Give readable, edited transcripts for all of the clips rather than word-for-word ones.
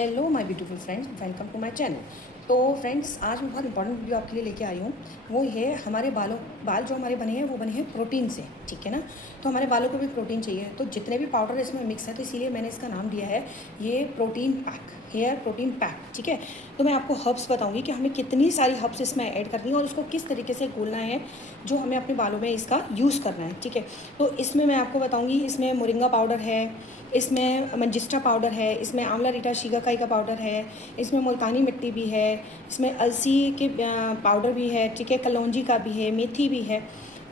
Hello my beautiful friends, welcome to my channel. तो friends, आज मैं बहुत इंपॉर्टेंट वीडियो आपके लिए लेके आई हूँ। वो है हमारे बाल जो हमारे बने हैं वो बने हैं प्रोटीन से, ठीक है ना। तो हमारे बालों को भी प्रोटीन चाहिए, तो जितने भी पाउडर इसमें मिक्स है तो इसीलिए मैंने इसका नाम दिया है ये protein pack, hair protein pack, ठीक है। तो मैं आपको हर्ब्स बताऊंगी कि हमें कितनी सारी हर्ब्स इसमें ऐड करनी है और उसको किस तरीके से घोलना है जो हमें अपने बालों में इसका यूज़ करना है, ठीक है। तो इसमें मैं आपको बताऊँगी, इसमें मोरिंगा पाउडर है, इसमें मंजिस्टा पाउडर है, इसमें आंवला रीटा शिकाकाई का पाउडर है, इसमें मुल्तानी मिट्टी भी है, इसमें अलसी के पाउडर भी है, ठीक है, कलौंजी का भी है, मेथी भी है।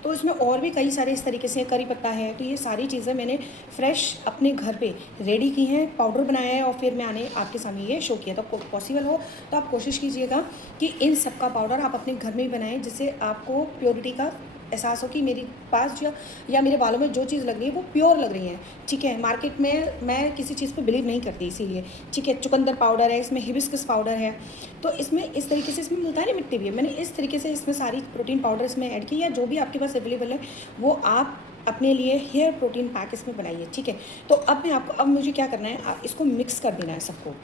तो इसमें और भी कई सारे इस तरीके से, करी पत्ता है। तो ये सारी चीज़ें मैंने फ्रेश अपने घर पे रेडी की हैं, पाउडर बनाया है और फिर मैंने आपके सामने ये शो किया। तो पॉसिबल हो तो आप कोशिश कीजिएगा कि इन सब का पाउडर आप अपने घर में ही बनाएं, जिससे आपको प्योरिटी का एहसास हो कि मेरे पास जो या मेरे बालों में जो चीज़ लग रही है वो प्योर लग रही है, ठीक है। मार्केट में मैं किसी चीज़ पे बिलीव नहीं करती, इसीलिए, ठीक है। चुकंदर पाउडर है, इसमें हिबिस्कस पाउडर है, तो इसमें इस तरीके से, इसमें मुल्तानी मिट्टी भी है। मैंने इस तरीके से इसमें सारी प्रोटीन पाउडर इसमें ऐड की, या जो भी आपके पास अवेलेबल है वो आप अपने लिए हेयर प्रोटीन पैक इसमें बनाइए, ठीक है। तो अब मुझे क्या करना है, इसको मिक्स कर देना है सबको।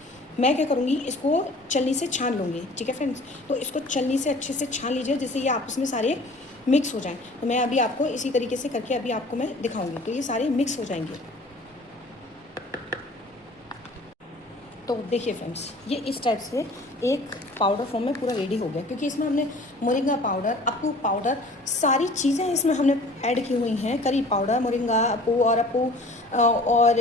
मैं क्या करूँगी, इसको छलनी से छान लूँगी, ठीक है फ्रेंड्स। तो इसको छलनी से अच्छे से छान लीजिए, जिससे ये आपस में सारे मिक्स हो जाएं। तो मैं अभी आपको इसी तरीके से करके अभी आपको मैं दिखाऊंगी। तो ये सारे मिक्स हो जाएंगे। तो देखिए फ्रेंड्स, ये इस टाइप से एक पाउडर फॉर्म में पूरा रेडी हो गया, क्योंकि इसमें हमने मोरिंगा पाउडर, अप्पू पाउडर, सारी चीज़ें इसमें हमने ऐड की हुई हैं। करी पाउडर, मोरिंगा, अप्पू और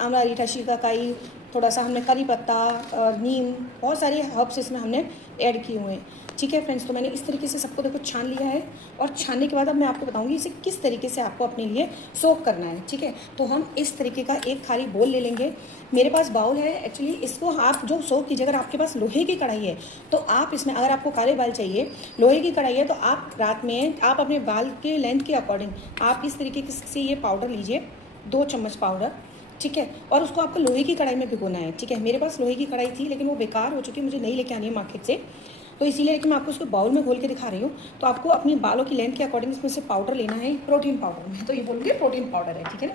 आंवला रीठा शिकाकाई, थोड़ा सा हमने करी पत्ता और नीम, बहुत सारे हर्ब्स इसमें हमने ऐड किए हुए हैं, ठीक है फ्रेंड्स। तो मैंने इस तरीके से सबको देखो छान लिया है, और छानने के बाद अब मैं आपको बताऊंगी इसे किस तरीके से आपको अपने लिए सोक करना है, ठीक है। तो हम इस तरीके का एक खाली बोल ले लेंगे। मेरे पास बाउल है एक्चुअली, इसको आप जो सोक कीजिए, अगर आपके पास लोहे की कढ़ाई है तो आप इसमें, अगर आपको काले बाल चाहिए, लोहे की कढ़ाई है, तो आप रात में आप अपने बाल के लेंथ के अकॉर्डिंग आप इस तरीके से ये पाउडर लीजिए, 2 चम्मच पाउडर, ठीक है। और उसको आपको लोहे की कढ़ाई में भिगोना है, ठीक है। मेरे पास लोहे की कढ़ाई थी लेकिन वो बेकार हो चुकी है, मुझे नहीं लेके आनी है मार्केट से, तो इसीलिए, लेकिन मैं आपको उसको बाउल में घोल के दिखा रही हूँ। तो आपको अपनी बालों की लेंथ के अकॉर्डिंग इसमें से पाउडर लेना है, प्रोटीन पाउडर। मैं तो ये बोलूँगी प्रोटीन पाउडर है, ठीक है ना।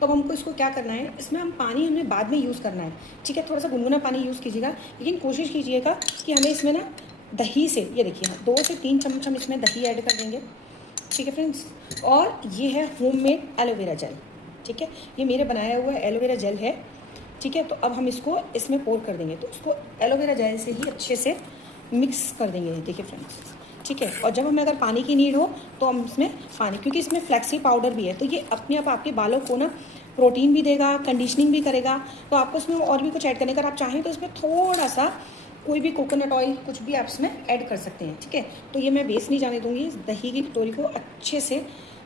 तो अब हमको इसको क्या करना है, इसमें हम पानी हमें बाद में यूज़ करना है, ठीक है। थोड़ा सा गुनगुना पानी यूज़ कीजिएगा, लेकिन कोशिश कीजिएगा कि हमें इसमें ना दही से, ये देखिए 2 से 3 चम्मच हम इसमें दही ऐड कर देंगे, ठीक है फ्रेंड्स। और ये है होममेड एलोवेरा जेल, ठीक है। ये मेरे बनाया हुआ एलोवेरा जेल है, ठीक है। तो अब हम इसको इसमें पोर कर देंगे। तो उसको एलोवेरा जेल से ही अच्छे से मिक्स कर देंगे, देखिए फ्रेंड्स, ठीक है। और जब हमें अगर पानी की नीड हो तो हम इसमें पानी, क्योंकि इसमें फ्लैक्सी पाउडर भी है, तो ये अपने आप आपके बालों को ना प्रोटीन भी देगा, कंडीशनिंग भी करेगा। तो आपको इसमें और भी कुछ ऐड करने का, अगर आप चाहें तो इसमें थोड़ा सा कोई भी कोकोनट ऑयल, कुछ भी आप इसमें ऐड कर सकते हैं, ठीक है। तो ये मैं वेस्ट नहीं जाने दूँगी, इस दही की कटोरी को अच्छे से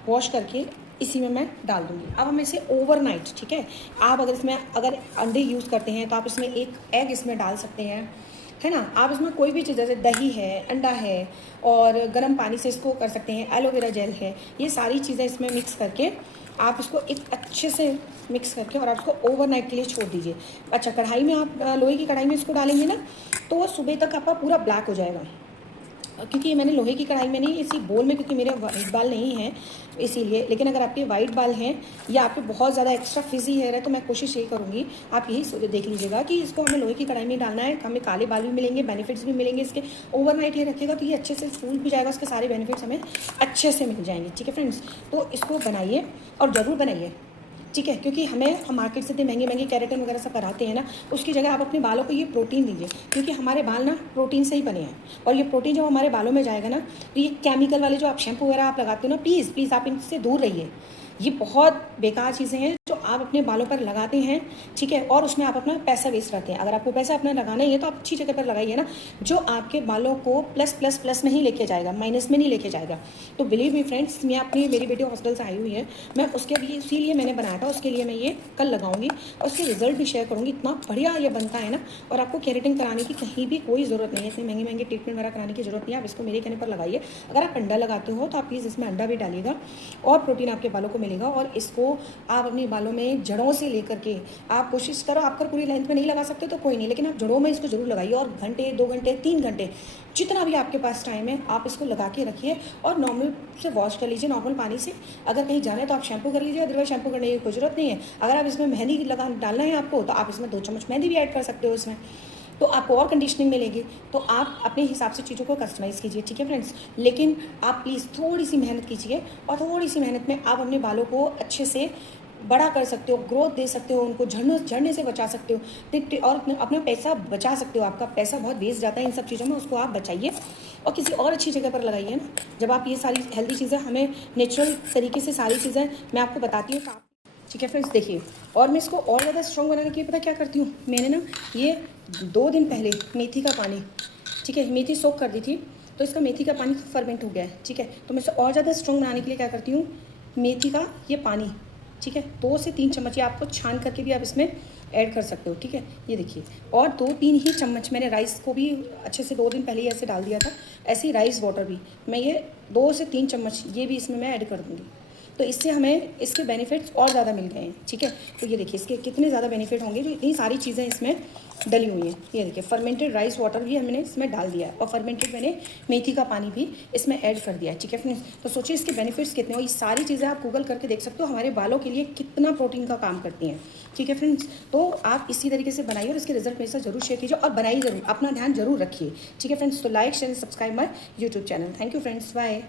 वॉश करके इसी में मैं डाल दूँगी। अब हम इसे ओवरनाइट, ठीक है, आप अगर इसमें अगर अंडे यूज़ करते हैं तो आप इसमें एक एग इसमें डाल सकते हैं, है ना। आप इसमें कोई भी चीज़, जैसे दही है, अंडा है, और गर्म पानी से इसको कर सकते हैं, एलोवेरा जेल है, ये सारी चीज़ें इसमें मिक्स करके आप इसको एक अच्छे से मिक्स करके और आप इसको ओवरनाइट के लिए छोड़ दीजिए। अच्छा, कढ़ाई में आप लोहे की कढ़ाई में इसको डालेंगे ना, तो वो सुबह तक आपका पूरा ब्लैक हो जाएगा, क्योंकि मैंने लोहे की कढ़ाई में नहीं, इसी बोल में, क्योंकि मेरे वाइट बाल नहीं हैं इसीलिए। लेकिन अगर आपके वाइट बाल हैं या आपके बहुत ज़्यादा एक्स्ट्रा फिजी हेयर है, तो मैं कोशिश यही करूँगी, आप यही देख लीजिएगा कि इसको हमें लोहे की कढ़ाई में डालना है। हमें काले बाल भी मिलेंगे, बेनिफिट्स भी मिलेंगे इसके। ओवरनाइट ये रखेगा तो ये अच्छे से फूल भी जाएगा, उसके सारे बेनिफिट्स हमें अच्छे से मिल जाएंगे, ठीक है फ्रेंड्स। तो इसको बनाइए और ज़रूर बनाइए, ठीक है, क्योंकि हम मार्केट से इतने महंगे महंगे केराटिन वगैरह सब कराते हैं ना, उसकी जगह आप अपने बालों को ये प्रोटीन दीजिए, क्योंकि हमारे बाल ना प्रोटीन से ही बने हैं। और ये प्रोटीन जब हमारे बालों में जाएगा ना, तो ये केमिकल वाले जो आप शैम्पू वगैरह आप लगाते हो ना, प्लीज़ प्लीज़ आप इनसे दूर रहिए। ये बहुत बेकार चीज़ें हैं जो आप अपने बालों पर लगाते हैं, ठीक है, और उसमें आप अपना पैसा वेस्ट करते हैं। अगर आपको पैसा अपना लगाना ही है तो आप अच्छी जगह पर लगाइए ना, जो आपके बालों को प्लस प्लस प्लस में ही लेके जाएगा, माइनस में नहीं लेके जाएगा। तो बिलीव मी फ्रेंड्स, मैं अपनी, मेरी बेटी हॉस्टल से आई हुई है, मैं उसके लिए, इसीलिए मैंने बनाया था, उसके लिए मैं ये कल लगाऊंगी और उसके रिजल्ट भी शेयर करूँगी। इतना बढ़िया ये बनता है ना, और आपको केराटिन कराने की कहीं भी कोई ज़रूरत नहीं है, इतने महंगे महंगे ट्रीटमेंट वगैरह कराने की जरूरत नहीं है। आप इसको मेरे कहने पर लगाइए। अगर आप अंडा लगाते हो तो आप प्लीज़ इसमें अंडा भी डालिएगा, और प्रोटीन आपके बालों को मिलेगा। और इसको आप अपने बालों में जड़ों से लेकर के आप कोशिश करो, आप कर पूरी लेंथ में नहीं लगा सकते तो कोई नहीं, लेकिन आप जड़ों में इसको जरूर लगाइए। और घंटे, 2 घंटे, 3 घंटे, जितना भी आपके पास टाइम है आप इसको लगा के रखिए और नॉर्मल से वॉश कर लीजिए, नॉर्मल पानी से। अगर कहीं जाना है तो आप शैम्पू कर लीजिए, अदरवाइज शैम्पू करने की कोई ज़रूरत नहीं है। अगर आप इसमें मेहंदी डालना है आपको, तो आप इसमें 2 चम्मच मेहंदी भी ऐड कर सकते हो इसमें, तो आपको और कंडीशनिंग मिलेगी। तो आप अपने हिसाब से चीज़ों को कस्टमाइज़ कीजिए, ठीक है फ्रेंड्स। लेकिन आप प्लीज़ थोड़ी सी मेहनत कीजिए, और थोड़ी सी मेहनत में आप अपने बालों को अच्छे से बड़ा कर सकते हो, ग्रोथ दे सकते हो, उनको झड़ने से बचा सकते हो, और अपना पैसा बचा सकते हो। आपका पैसा बहुत वेस्ट जाता है इन सब चीज़ों में, उसको आप बचाइए और किसी और अच्छी जगह पर लगाइए ना। जब आप ये सारी हेल्दी चीज़ें, हमें नेचुरल तरीके से सारी चीज़ें मैं आपको बताती हूँ, ठीक है फ्रेंड्स। देखिए, और मैं इसको और ज़्यादा स्ट्रॉन्ग बनाने के लिए पता क्या करती हूँ, मैंने ना ये 2 दिन पहले मेथी का पानी, ठीक है, मेथी सोक कर दी थी, तो इसका मेथी का पानी फर्मेंट हो गया है, ठीक है। तो मैं इसे और ज़्यादा स्ट्रॉन्ग बनाने के लिए क्या करती हूँ, मेथी का ये पानी, ठीक है, 2 से 3 चम्मच, ये आपको छान करके भी आप इसमें ऐड कर सकते हो, ठीक है। ये देखिए, और 2-3 ही चम्मच मैंने राइस को भी अच्छे से 2 दिन पहले ही ऐसे डाल दिया था, ऐसे ही राइस वाटर भी मैं ये 2 से 3 चम्मच ये भी इसमें मैं ऐड कर दूँगी। तो इससे हमें इसके बेनिफिट्स और ज़्यादा मिल गए हैं, ठीक है। तो ये देखिए इसके कितने ज़्यादा बेनिफिट होंगे, जो इतनी सारी चीज़ें इसमें डली हुई हैं। ये देखिए, फर्मेंटेड राइस वाटर भी हमने इसमें डाल दिया है, और फर्मेंटेड मैंने मेथी का पानी भी इसमें ऐड कर दिया है, ठीक है फ्रेंड्स। तो सोचिए इसके बेनिफिट्स कितने हो। ये सारी चीज़ें आप गूगल करके देख सकते हो, हमारे बालों के लिए कितना प्रोटीन का काम करती हैं, ठीक है फ्रेंड्स। तो आप इसी तरीके से बनाइए और इसके रिजल्ट मेरे साथ जरूर शेयर कीजिए, और बनाइए ज़रूर, अपना ध्यान जरूर रखिए, ठीक है फ्रेंड्स। तो like, share, subscribe my YouTube channel. Thank you friends, bye.